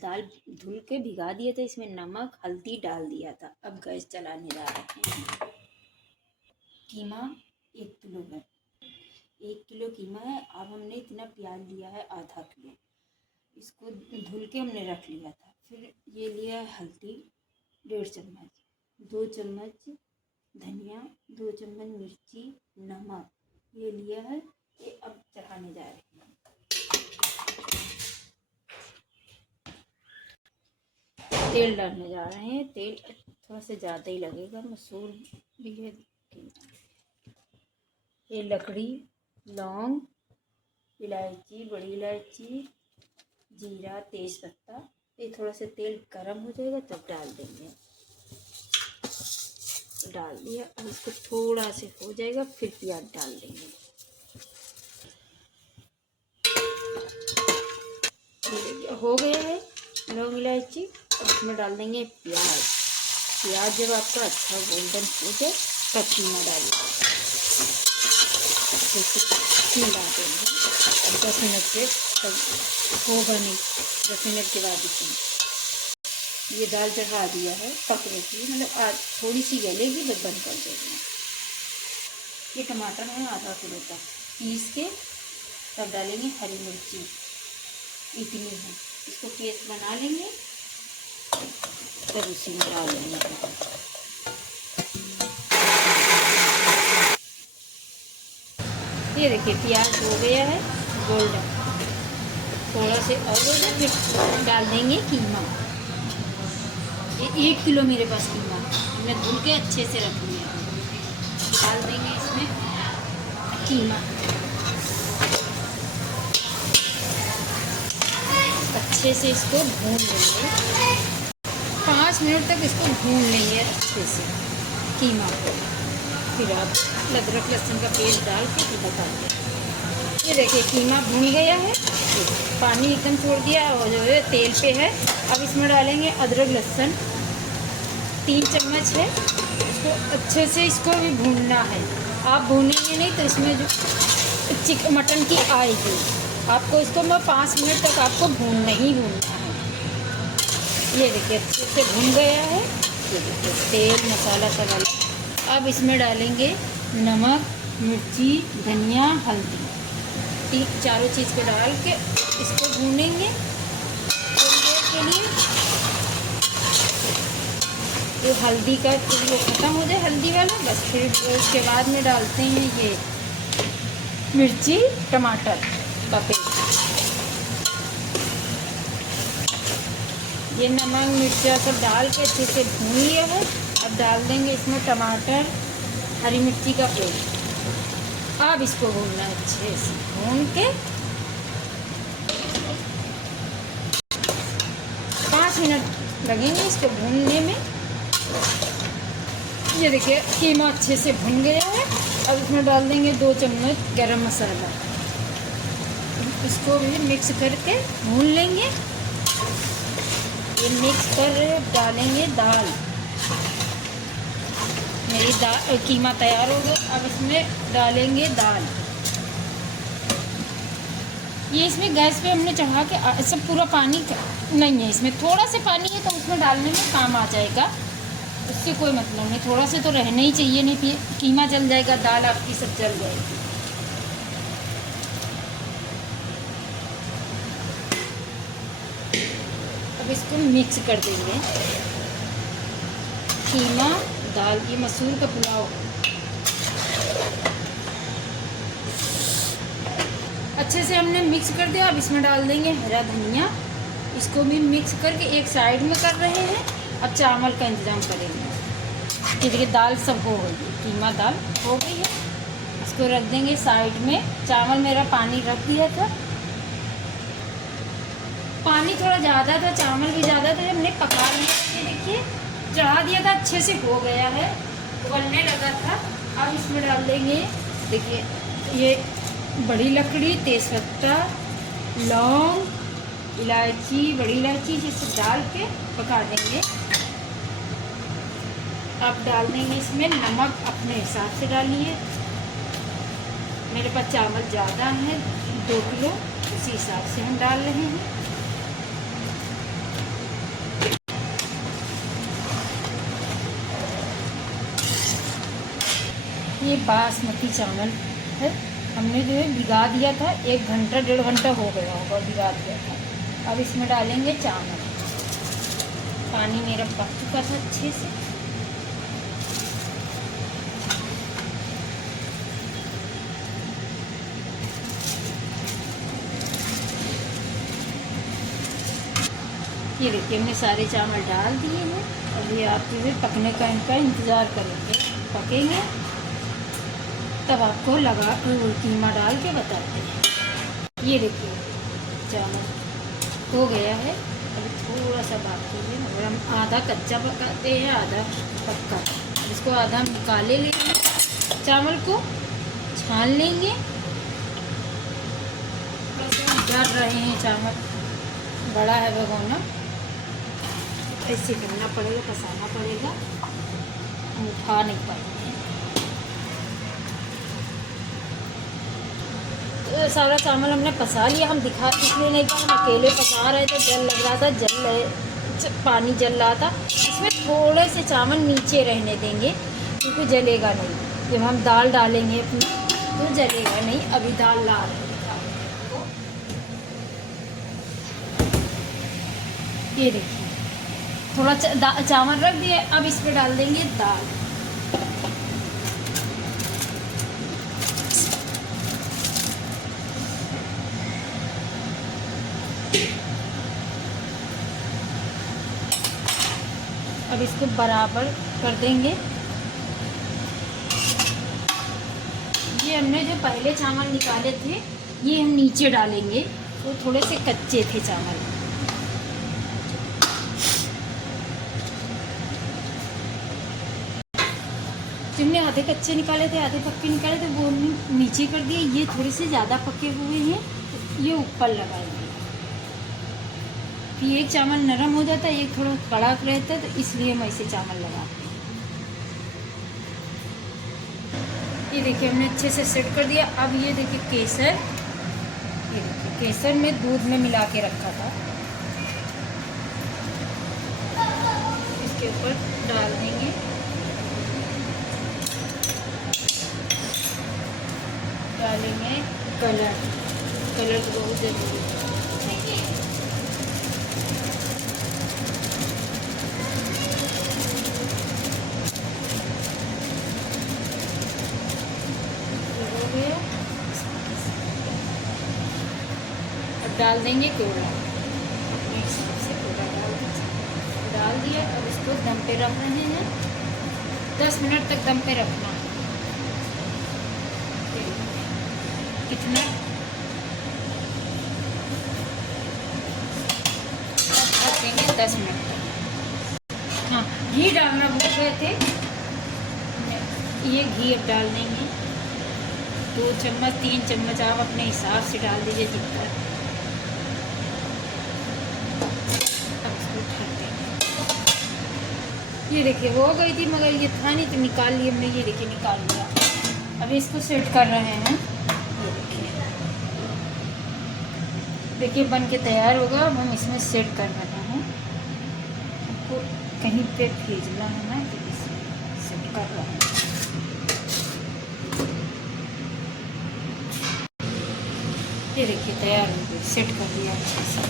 दाल धुल के भिगा दिया था, इसमें नमक हल्दी डाल दिया था। अब गैस चलाने जा रहे हैं। कीमा 1 किलो है, 1 किलो कीमा है। अब हमने इतना प्याज लिया है, आधा किलो। इसको धुल के हमने रख लिया था। फिर ये लिया है हल्दी 1.5 चम्मच, 2 चम्मच धनिया, 2 चम्मच मिर्ची, नमक ये लिया है। ये अब चढ़ाने जा रहे हैं। तेल डालने जा रहे हैं। तेल थोड़ा सा ज़्यादा ही लगेगा, मसूर भी है। ये लकड़ी, लौंग, इलायची, बड़ी इलायची, जीरा, तेज पत्ता। ये थोड़ा सा तेल गर्म हो जाएगा तब डाल देंगे। डाल दिया। अब इसको थोड़ा से हो जाएगा फिर प्याज डाल देंगे। हो गया है लौंग इलायची। अब इसमें डाल देंगे प्याज। प्याज जब आपका अच्छा गोल्डन हो जाए तब कीमा डालिए। मिला देंगे। अब 10 मिनट से तब होगा नहीं, 10 मिनट के बाद इसमें ये दाल चढ़ा दिया है, पक रही है। मतलब आज थोड़ी सी गलेगी, बस बंद कर देंगे। ये टमाटर है आधा किलो का, पीस के तब डालेंगे। हरी मिर्ची इतनी है, इसको पेस्ट बना लेंगे तब इसी में डालेंगे। ये देखिए प्याज हो गया है गोल्डन, थोड़ा से और हो जाए फिर डाल देंगे कीमा। ये 1 किलो मेरे पास कीमा, मैं धुल के अच्छे से रख लिया। डाल देंगे इसमें कीमा, अच्छे से इसको भून लेंगे। 5 मिनट तक इसको भून लेंगे अच्छे से कीमा को। फिर आप अदरक लहसुन का पेस्ट डाल के फिर बता दें। ये देखिए कीमा भून गया है, पानी एकदम छोड़ दिया और जो है तेल पे है। अब इसमें डालेंगे अदरक लहसुन 3 चम्मच है। इसको अच्छे से इसको भी भूनना है। आप भूनेंगे नहीं तो इसमें जो मटन की आएगी। आपको इसको 5 मिनट तक आपको भूनना ही भूनना है। ये देखिए अच्छे से भून गया है। ये देखिए तेल मसाला सब अलग। अब इसमें डालेंगे नमक, मिर्ची, धनिया, हल्दी, चारों चीज़ को डाल के इसको भूनेंगे थोड़ी देर के लिए। जो हल्दी का वो ख़त्म हो जाए हल्दी वाला, बस फिर उसके बाद में डालते हैं ये मिर्ची टमाटर का पेस्ट। ये नमक मिर्चा सब डाल के अच्छे से भून लिया है। अब डाल देंगे इसमें टमाटर, हरी मिर्ची का पेस्ट। अब इसको भूनना है अच्छे से, भून के 5 मिनट लगेंगे इसको भूनने में। ये देखिए कीमा अच्छे से भुन गया है। अब इसमें डाल देंगे 2 चम्मच गरम मसाला। इसको भी मिक्स करके भून लेंगे। ये मिक्स कर डालेंगे दाल। मेरी दाल कीमा तैयार हो गया। अब इसमें डालेंगे दाल। ये इसमें गैस पे हमने चढ़ा के सब पूरा पानी नहीं है, इसमें थोड़ा सा पानी है तो उसमें डालने में काम आ जाएगा, उससे कोई मतलब नहीं। थोड़ा से तो रहना ही चाहिए, नहीं कीमा जल जाएगा, दाल आपकी सब जल जाएगी। अब इसको मिक्स कर देंगे। कीमा दाल, ये मसूर का पुलाव। अच्छे से हमने मिक्स कर दिया। अब इसमें डाल देंगे हरा धनिया। इसको भी मिक्स करके एक साइड में कर रहे हैं। अब चावल का इंतज़ाम करेंगे। देखिए दाल सब हो गई, कीमा दाल हो गई है। इसको रख देंगे साइड में। चावल मेरा पानी रख दिया था, पानी थोड़ा ज़्यादा था, चावल भी ज़्यादा था, हमने पका लिया। देखिए चढ़ा दिया था, अच्छे से हो गया है, उबलने लगा था। अब इसमें डाल देंगे, देखिए ये बड़ी लकड़ी, तेज़पत्ता, लौंग, इलायची, बड़ी इलायची, जिसे डाल के पका देंगे। अब डाल देंगे इसमें नमक अपने हिसाब से डालिए। मेरे पास चावल ज़्यादा है 2 किलो, उसी हिसाब से हम डाल रहे हैं। ये बासमती चावल है, हमने जो है भिगा दिया था, 1 घंटा 1.5 घंटा हो गया होगा भिगा दिया था। अब इसमें डालेंगे चावल। पानी मेरा पक चुका था अच्छे से। ये देखिए हमने सारे चावल डाल दिए हैं। अभी आप जो है पकने का इनका इंतज़ार करेंगे, पकेंगे तब आपको लगा कीमा डाल के बताते हैं। ये देखिए चावल हो गया है, अभी थोड़ा सा बाकी है। अगर हम आधा कच्चा पकाते हैं आधा पक्का, इसको आधा निकाले लेंगे, चावल को छान लेंगे। डर रहे हैं चावल बड़ा है भगोना, ऐसे करना पड़ेगा, पसाना पड़ेगा, हम उठा नहीं पाएंगे। तो सारा चावल हमने पसा लिया। हम दिखा इसलिए नहीं था, हम अकेले पसा रहे थे, जल लग रहा था, पानी जल रहा था। इसमें थोड़े से चावल नीचे रहने देंगे क्योंकि जलेगा नहीं। जब हम दाल डालेंगे अपनी तो जलेगा नहीं। अभी दाल ला रहे हैं, ये देखिए थोड़ा चावल रख दिए। अब इस पर डाल देंगे दाल। अब इसको बराबर कर देंगे। ये हमने जो पहले चावल निकाले थे ये हम नीचे डालेंगे, वो थोड़े से कच्चे थे चावल। जिनने आधे कच्चे निकाले थे आधे पक्के निकाले थे वो नीचे कर दिए। ये थोड़े से ज़्यादा पके हुए हैं, ये ऊपर लगाएंगे। फिर एक चावल नरम हो जाता है, एक थोड़ा कड़क रहता है, तो इसलिए हम ऐसे चावल लगाते हैं। ये देखिए हमने अच्छे से सेट कर दिया। अब ये देखिए केसर, ये देखिए केसर में दूध में मिला के रखा था, इसके ऊपर डाल देंगे। डालेंगे कलर, कलर तो बहुत ज़रूरी है। अब डाल देंगे कोड़ा, अपने हिसाब से कोड़ा डाल दिया। अब इसको दम पे रख रहे हैं, 10 मिनट तक दम पे रखना है। कितना रखेंगे 10 मिनट तक। हाँ, घी डालना भूल गए थे, ये घी अब डाल देंगे। 2 चम्मच 3 चम्मच आप अपने हिसाब से डाल दीजिए जितना। अब इसको ढक देंगे। ये देखिए हो गई थी मगर ये था नहीं तो निकाल लिया हमने। ये देखिए निकाल लिया। अभी इसको सेट कर रहे हैं। देखिए बन के तैयार होगा। अब हम इसमें सेट कर रहे हैं। आपको कहीं पे भेजना है ना, तो इसमें सेट कर रहे हैं। ये देखिए तैयार हो गई, सेट कर दिया अच्छे से।